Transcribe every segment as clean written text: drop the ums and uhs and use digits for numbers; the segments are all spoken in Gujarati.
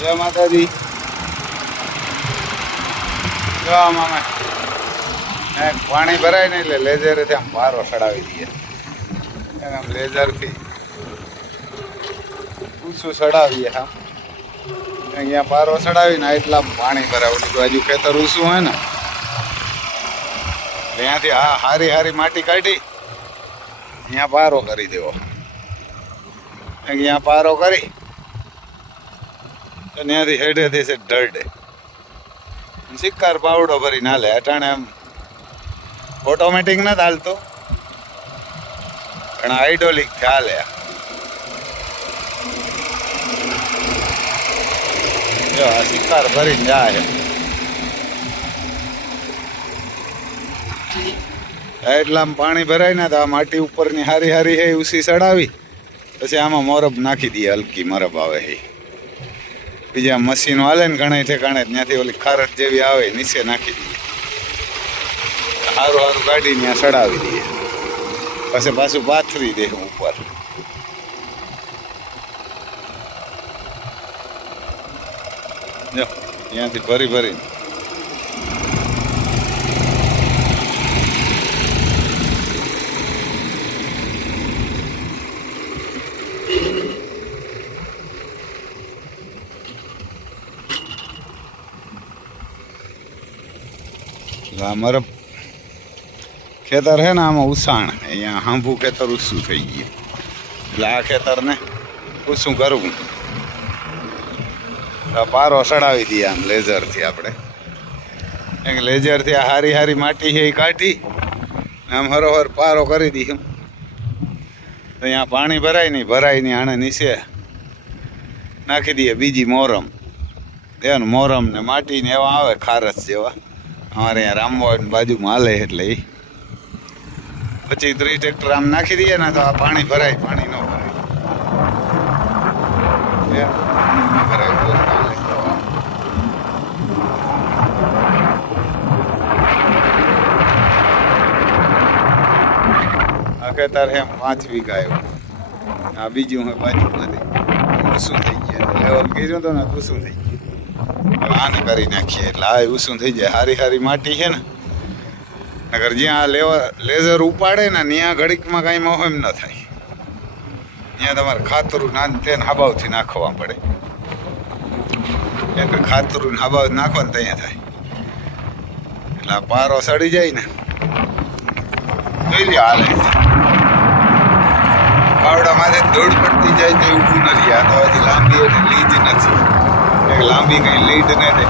જય માતાજી. જો આમાં પાણી ભરાય ને એટલે લેઝરેથી આમ પારો ચડાવી દઈએ. આમ લેઝરથી ઊંચું ચડાવીએ. આમ અહીંયા પારો ચડાવીને એટલા પાણી ભરાય. ઓલી બાજુ ખેતર ઊંચું હોય ને ત્યાંથી હારી હારી માટી કાઢી અહીંયા પારો કરી દેવો. અહીંયા પારો કરી તો ત્યાંથી હેઠેથી છે ઢળડે સિક્કાર પાવડો ભરી ના લે. અટાણે એમ ઓટોમેટિક નથી હાલતો પણ હાઇડ્રોલિક ચાલે. જો આ સિક્કાર ભરીને જાય. એટલામાં પાણી ભરાય ને તો આ માટી ઉપરની હારી હારી હે ઉસી ચડાવી પછી આમાં મોરબ નાખી દઈએ. હલકી મોરબ આવે એ બીજા મશીનો હાલે ને ઘણા ઠેકાણે ત્યાંથી ઓલી ખારટ જેવી આવે નીચે નાખી દઈએ. સારું સારું કાઢીને ત્યાં ચડાવી દઈએ. પછી પાછું પાથરી દે ઉપર. જો ત્યાંથી ભરી ભરીને અમારે ખેતર છે ને આમાં ઉસાણ અહીંયા હાંભું ખેતર ઊંચું થઈ ગયું એટલે આ ખેતરને ઊંચું કરવું. પારો ચડાવી દઈએ આમ લેઝરથી. આપણે એક લેઝરથી આ હારી હારી માટી છે એ કાઢી આમ હરોહર પારો કરી દઈએ. તો અહીંયા પાણી ભરાય નહીં આને નીચે નાખી દઈએ બીજી મોરમ. એનું મોરમ ને માટી ને એવા આવે ખારસ જેવા. અમારે અહીંયા રામવાડ બાજુમાં હાલે એટલે એ 25-30 ટ્રેક્ટર આમ નાખી દઈએ ને તો આ પાણી ભરાય. પાણી ન ભરાય આ ખેતર એમ 5 વીઘા એવું. આ બીજું હોય બાજુમાંથી ઊંચું થઈ ગયા. લેવલ કીધું તો ને ઊંચું થઈ ગયું. આને કરી નાખીએ એટલે આ ઊંચું થઈ જાય. હારી હારી માટી છે ને નગર જ્યાં આ લેઝર ઉપાડે ને ત્યાં ઘડીકમાં કાંઈ મોહમ ન થાય. ત્યાં તમારે ખાતરું તેને હાબાવથી નાખવા પડે. ત્યાં કે ખાતરું હાબાવ નાખો ને ત્યાં થાય એટલે આ પારો સડી જાય ને જોઈ લ્યો હાલે. પાવડામાંથી દોડ પડતી જાય તો ઊભું નથી. આ તો હજી લાંબી અને લીજ નથી. એક લાંબી કઈ લીડ ને એટલે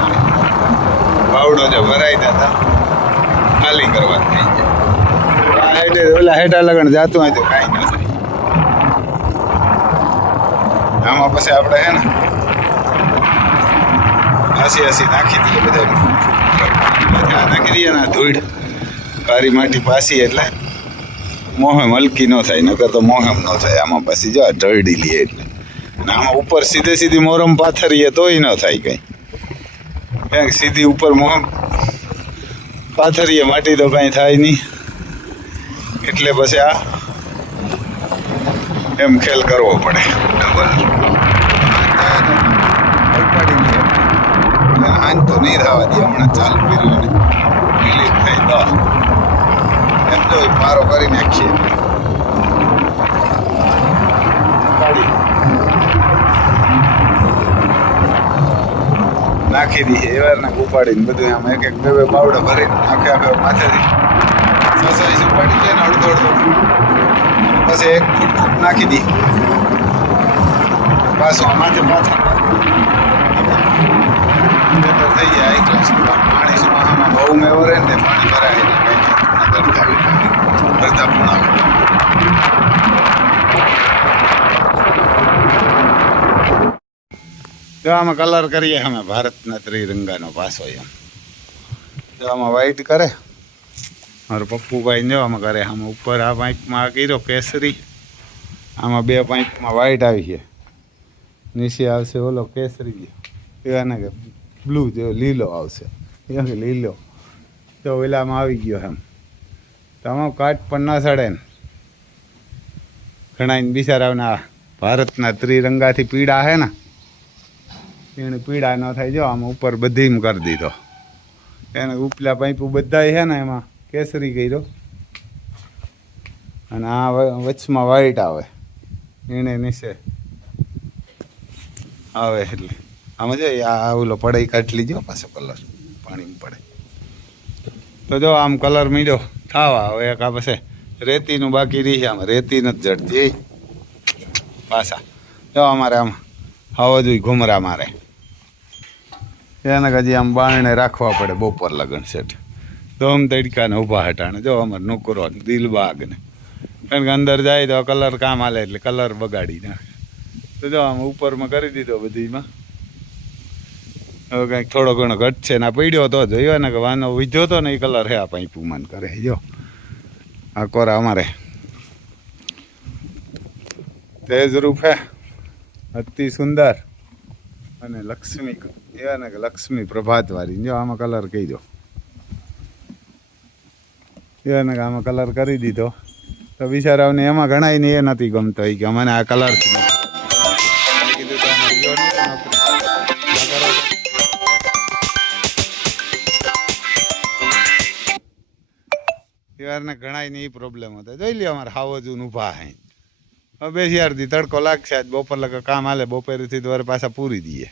પાવડો જો ભરાઈ જતા ખાલી કરવા થઈ જાય. ઓલા હેઠા લગણ જાતું હોય તો કાંઈ ન થાય. આમાં પછી આપણે છે ને હસી નાખી દઈએ. બધા નાખી દઈએ ને ધૂળ કારી માટી પાસી એટલે મોહમ હલકી ન થાય. નકર તો મોહમ ન થાય. આમાં પછી જો ઢળડી લઈએ એટલે આમાં ઉપર સીધી મોરમ પાથરીએ તોય ન થાય કંઈ. ક્યાંક સીધી ઉપર મોરમ પાથરીએ માટી તો કાંઈ થાય નહીં. એટલે પછી આ એમ ખેલ કરવો પડે ડબલ. આન તો નહીં થવા દે. હમણાં ચાલુ કર્યું ને ડિલીટ થઈ તો એમ તો પારો કરી નાખીએ. નાખી દઈએ એવારના ઉપાડીને બધું આમ એક બે પાવડો ભરીને આખે માથેથી સસાઈસ ઉપાડી દે ને અડધો પછી 1 ફૂટ નાખી દઈએ. પાછું માથે પાછળ થઈ જાય. હાઈ ક્લાસ પાણી શું આમાં બહુ મેવો રહે ને પાણી ભરાય એટલે કંઈ અડધા પૂણા તો આમાં કલર કરીએ અમે ભારતના ત્રિરંગાનો પાસો. એમ તો આમાં વ્હાઈટ કરે મારું પપ્પુભાઈ જો આમાં કરે. આમાં ઉપર આ પાઇપમાં કર્યો કેસરી. આમાં 2 પાઇપમાં વ્હાઈટ આવી છે. નીચે આવશે ઓલો કેસરી એવાને કે બ્લુ જેવો લીલો આવશે. એ કે લીલો તો ઓલામાં આવી ગયો એમ. તો આમાં કાટ પણ ના સડે ને ઘણા બિચારાઓના ભારતના ત્રિરંગાથી પીડા હે ને એને પીડા ન થાય. જો આમાં ઉપર બધીમાં કરી દીધો. એને ઉપલા પાઇપો બધા છે ને એમાં કેસરી કર્યો અને આ વચમાં વ્હાઈટ આવે એને નીચે આવે એટલે આમાં જો આ ઓલો પડાઈ કાઢી લીધો પાછો કલર પાણીમાં પડે તો જો આમ કલર મીડો થાવા હવે એક આ પછી રેતીનું બાકી રહી છે. આમાં રેતી નથી જડતી પાછા જો અમારે આમ હવા જોઈ ઘુમરા મારે એને હજી આમ બારણે રાખવા પડે બપોર લગન સેટ તો આમ તડકાને ઊભા હટાણે જો અમારે નોકરો દિલબાગ ને કારણ કે અંદર જાય તો કલર કામ હાલે એટલે કલર બગાડી નાખે. તો જો આમ ઉપરમાં કરી દીધો બધીમાં. હવે કંઈક થોડો ઘણો ઘટશે ને પડ્યો તો જોયો ને કે વાનો વીધો તો ને એ કલર હે આ પાઇપુમાન કરે જો આ કોરા અમારે તેજ રૂપ હે અતિ સુંદર અને લક્ષ્મી એવા ને કે લક્ષ્મી પ્રભાત વાળી જો આમાં કલર કહી દો એવા ને કે આમાં કલર કરી દીધો. તો બિચારાઓને એમાં ઘણાય ને એ નથી ગમતો કે મને આ કલર ને ઘણાય ને એ પ્રોબ્લેમ હતો. જોઈ લ્યો અમારે હાવજું ઊભા હે હવે બેસિયારથી તડકો લાગશે આજ બપોર લગે કામ હાલે બપોરેથી તો પાછા પૂરી દઈએ.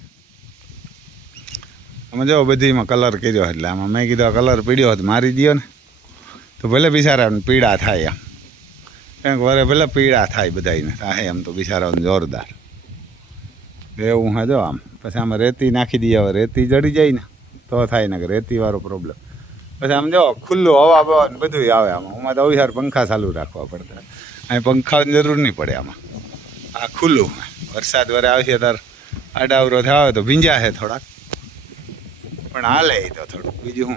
અમે જો બધીમાં કલર કર્યો એટલે આમાં મેં કીધું કલર પીડ્યો હોત મારી દો ને તો ભલે બિચારાને પીડા થાય એમ વરે ભલે પીડા થાય બધાને થાય એમ તો બિચારાઓને જોરદાર એવું હા. જો આમ પછી આમાં રેતી નાખી દઈએ. હવે રેતી જડી જાય ને તો થાય ને કે રેતીવાળો પ્રોબ્લેમ. પછી આમ જો ખુલ્લું હવા બવા ને બધું આવે આમાં. આમાં તો અવિહાર પંખા ચાલુ રાખવા પડતા. અહીં પંખાની જરૂર નહીં પડે આમાં. આ ખુલ્લું વરસાદ વરે આવશે ત્યારે આડાવરો થયા તો ભીંજા છે થોડાક પણ હાલે તો થોડુંક બીજું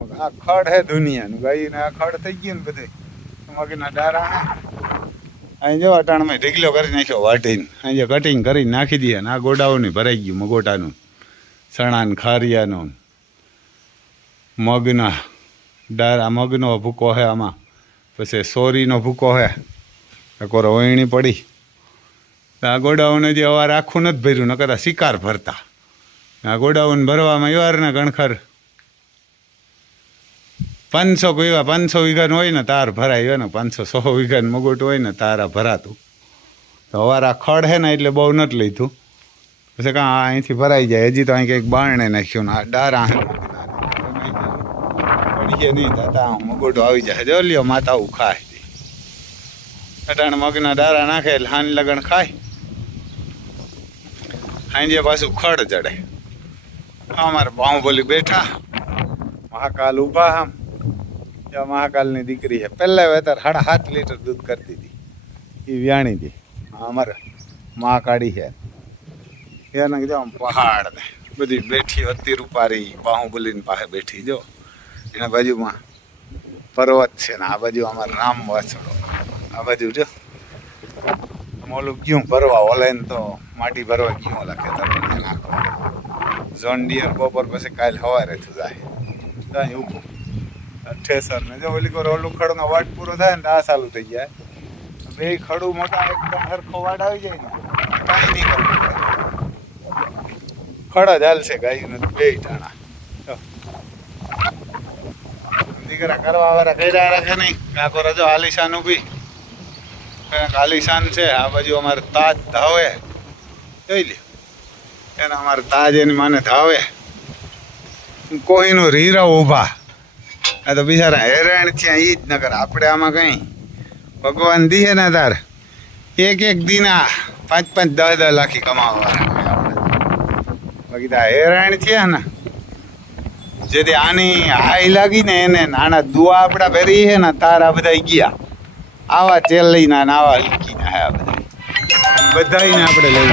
શું આ ખડ હે દુનિયાનું ગાયને આ ખડ થઈ ગયું ને બધે મગના ડારા અહીં જો અટાણમાં ઢીકલો કરી નાખ્યો વાટીને અહીં જે કટિંગ કરીને નાખી દઈએ ને આ ગોડાઓની ભરાઈ ગયું મગોટાનું ચણાનું ખારિયાનું મગના ડારા મગનો ભૂકો હે આમાં પછી સોરીનો ભૂકો હે કોરો ઓયણી પડી આ ગોડાઓને જે અવાર આખું નથી ભર્યું ન કદાચ શિકાર ભરતા આ ગોડાઓને ભરવામાં એવારને ગણખર 500 વીઘાનું હોય ને તાર ભરાય હોય ને 500 વીઘાનું મગોટ હોય ને તારા ભરાતું. તો અવારા ખડ હે ને એટલે બહુ નથી લીધું પછી કાં અહીંથી ભરાઈ જાય. હજી તો અહીં કંઈક બારણે નાખ્યું ને આ ડારા પડીએ નહીં થતા મગોટો આવી જાય. જો લ્યો માતાઓ ખાય અટાણે મગના ડારા નાખે એટલે હાન લગણ ખાય. હાંજે પાછું ખડ ચડે. અમારે બાહુબલી બેઠા મહાકાલ ઊભા આમ ત્યાં મહાકાલની દીકરી છે. પહેલાં વેતર 7.5 લીટર દૂધ કરતી હતી એ વ્યાણી હતી. અમારે મહાકાળી છે એને જો આમ પહાડ ને બધી બેઠી અતિ રૂપારી બાહુબલીની પાસે બેઠી જો એના બાજુમાં પર્વત છે ને આ બાજુ અમારે રામ વાછડો આ બાજુ જો ઓલું ગયું ભરવા ઓલે ને તો માટી ભરવા ગયું ઓલા ખેતર નાખો ઝોન ડિયર બપોર પછી કાલ સવારે થયું જાય ત્યાં ઊભું ઠેસર ને જો ઓલી કોર ઓલું ખડનો વાટ પૂરો થાય ને તો આ ચાલુ થઈ જાય. બે ખડું મોટા એકદમ સરખો વાટ આવી જાય ને કાંઈ નહીં કરવું ખડ જ હાલશે ગાયું બે ટાણા દીકરા કરવા વાળા કર્યા રાખે નહીં. કાકો રજો આલિશાન ઊભી આલિશાન છે. આ બાજુ અમારે તાજ ધાવે જોઈ લે એને અમારે તાજ એની માને ધાવે કોઈનું રીરા ઊભા. આ તો બિચારા હેરાણ થયા ઈ જ નગર. આપણે આમાં કંઈ ભગવાન દીએ ને તાર એક દિના 5-5 10 લાખી કમાવાના બાકી તો હેરાણ થયા ને જેથી આની હાઈ લાગી ને એને નાના દુઆ આપણા ભેરી છે ને તારા બધા ગયા આવા ચેલ લઈને આવા લીકીને આ બધા બધાને આપણે લઈ